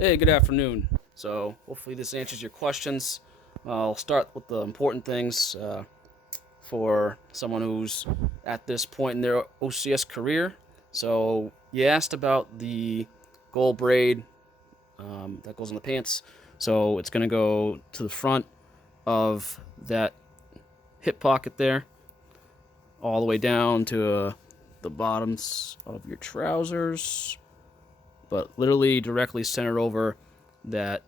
Hey, good afternoon. So hopefully this answers your questions. I'll start with the important things for someone who's at this point in their OCS career. So you asked about the gold braid that goes in the pants. So it's going to go to the front of that hip pocket there, all the way down to the bottoms of your trousers, but literally directly centered over that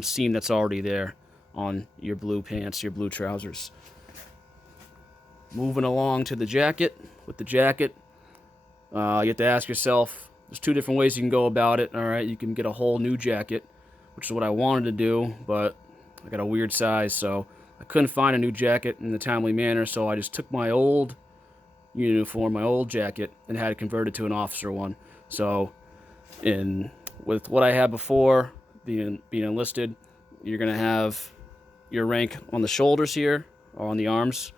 seam that's already there on your blue pants, your blue trousers. Moving along to the jacket. With the jacket, you have to ask yourself, there's two different ways you can go about it. All right, you can get a whole new jacket, which is what I wanted to do, but I got a weird size, so I couldn't find a new jacket in a timely manner, so I just took my old uniform, my old jacket, and had it converted to an officer one. So in with what I had before, being enlisted, you're gonna have your rank on the shoulders here or on the arms.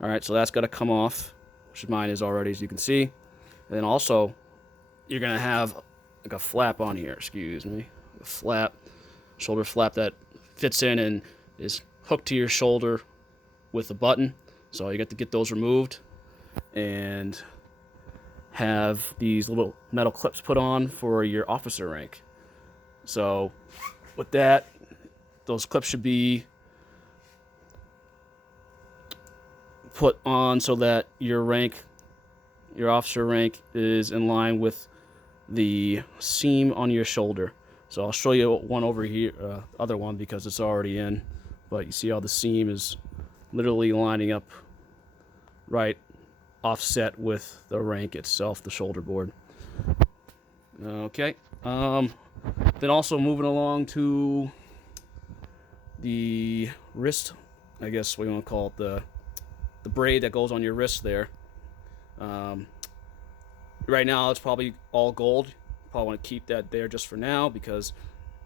All right, so that's got to come off, which mine is already, as you can see. And then also, you're gonna have like a flap on here. Excuse me, a flap, shoulder flap that fits in and is hooked to your shoulder with a button. So you got to get those removed and have these little metal clips put on for your officer rank. So with that, those clips should be put on so that your rank, your officer rank, is in line with the seam on your shoulder. So I'll show you one over here, other one, because it's already in, but you see how the seam is literally lining up right offset with the rank itself, the shoulder board. Okay. Then also moving along to the wrist, I guess we want to call it the braid that goes on your wrist there. Right now it's probably all gold. Probably want to keep that there just for now because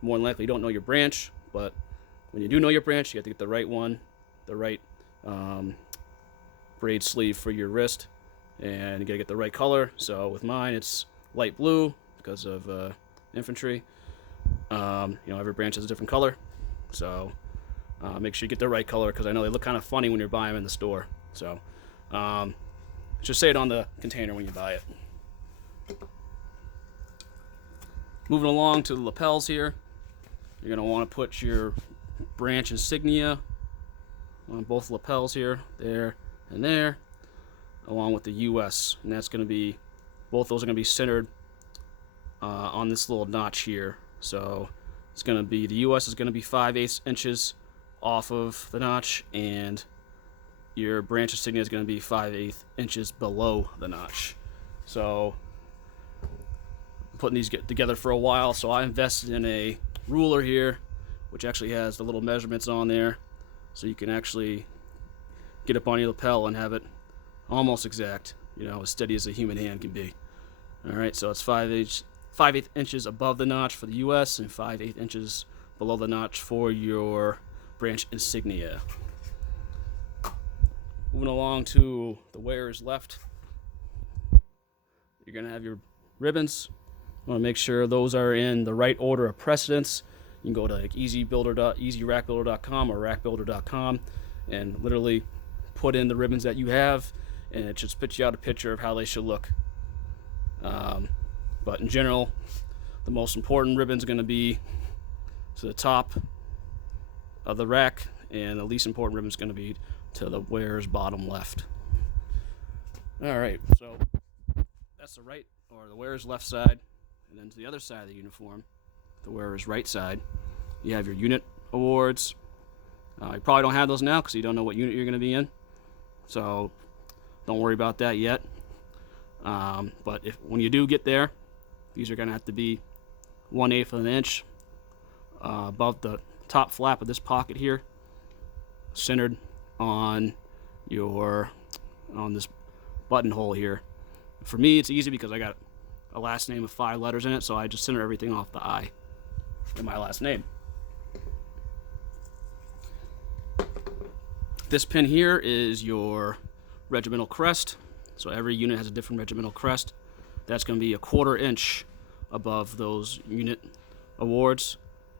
more than likely you don't know your branch, but when you do know your branch, you have to get the right one, the right braid sleeve for your wrist, and you gotta get the right color. So with mine, it's light blue because of infantry. Every branch has a different color, so make sure you get the right color because I know they look kind of funny when you're buying them in the store. So just say it on the container when you buy it. Moving along to the lapels here, you're gonna want to put your branch insignia on both lapels here, there and there, along with the US, and that's going to be, both those are going to be centered on this little notch here. So it's going to be, the US is going to be 5/8 inches off of the notch, and your branch insignia is going to be 5/8 inches below the notch. So I'm putting these together for a while, so I invested in a ruler here, which actually has the little measurements on there, so you can actually get up on your lapel and have it almost exact, as steady as a human hand can be. All right, so it's 5/8 inches above the notch for the US and 5/8 inches below the notch for your branch insignia. Moving along to the wearer's left, you're gonna have your ribbons. You want to make sure those are in the right order of precedence. You can go to like easyrackbuilder.com or rackbuilder.com and literally put in the ribbons that you have, and it should spit you out a picture of how they should look. But in general, the most important ribbons are going to be to the top of the rack, and the least important ribbon is going to be to the wearer's bottom left. All right, so that's the right, or the wearer's left side, and then to the other side of the uniform, the wearer's right side, you have your unit awards. You probably don't have those now because you don't know what unit you're going to be in, so don't worry about that yet. But when you do get there, these are going to have to be 1/8 of an inch above the top flap of this pocket here, centered on this buttonhole here. For me, it's easy because I got a last name with 5 letters in it, so I just center everything off the I in my last name. This pin here is your regimental crest. So every unit has a different regimental crest. That's going to be 1/4 inch above those unit awards.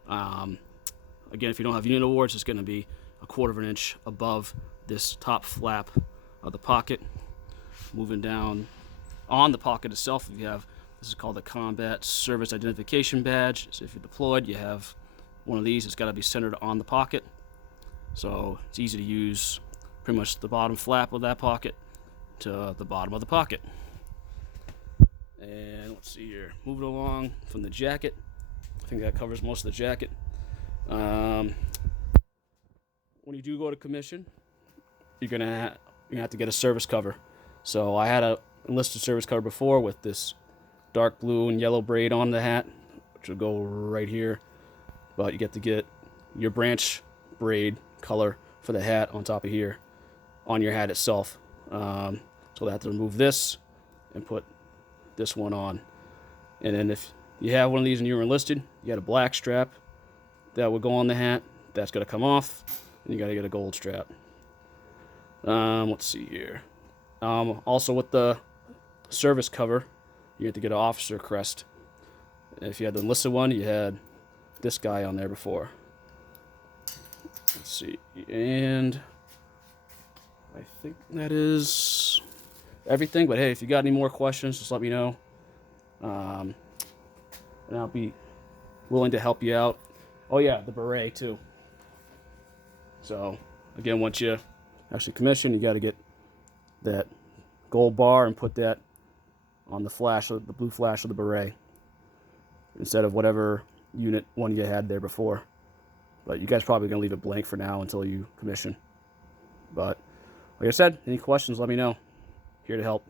Again, if you don't have unit awards, it's going to be a 1/4 of an inch above this top flap of the pocket. Moving down on the pocket itself, you have, this is called the Combat Service Identification Badge. So if you're deployed, you have one of these. It's got to be centered on the pocket. So it's easy to use pretty much the bottom flap of that pocket to the bottom of the pocket. And let's see here, moving along from the jacket. I think that covers most of the jacket. When you do go to commission, you're gonna have to get a service cover. So I had a enlisted service cover before with this dark blue and yellow braid on the hat, which will go right here. But you get to get your branch braid color for the hat on top of here, on your hat itself. So I have to remove this and put this one on. And then if you have one of these and you were enlisted, you got a black strap that would go on the hat. That's going to come off, and you got to get a gold strap. Let's see here. Also with the service cover, you have to get an officer crest. If you had the enlisted one, you had this guy on there before. Let's see, and I think that is everything. But hey, if you got any more questions, just let me know, and I'll be willing to help you out. Oh yeah, the beret too. So again, once you actually commission, you got to get that gold bar and put that on the flash, the blue flash of the beret, instead of whatever unit one you had there before. But you guys probably gonna leave it blank for now until you commission. But like I said, any questions, let me know. Here to help.